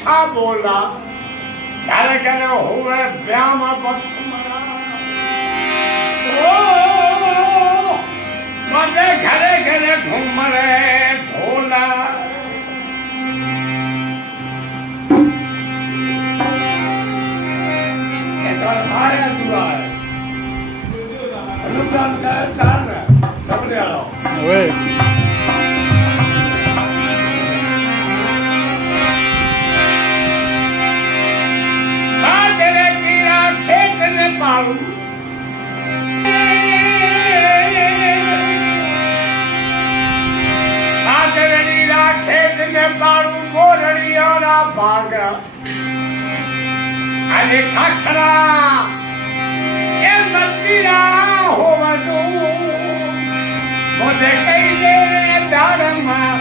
મીઠા બોલા ક્યારે ક્યારે હોવે બ્યામાં બચકમરા ઓ મજે ઘરે ઘરે ઘૂમરે ઢોલા એ તો હારે દુઆ અનુદાન કરે ચાલ ને સબરે આલો ઓય પાડું આદરણી રાખે ને પાડું ગોરણીઓના ભાગ અને ખાખરા એ મતીરા હોવાનું મોજે કઈ દે દાડમાં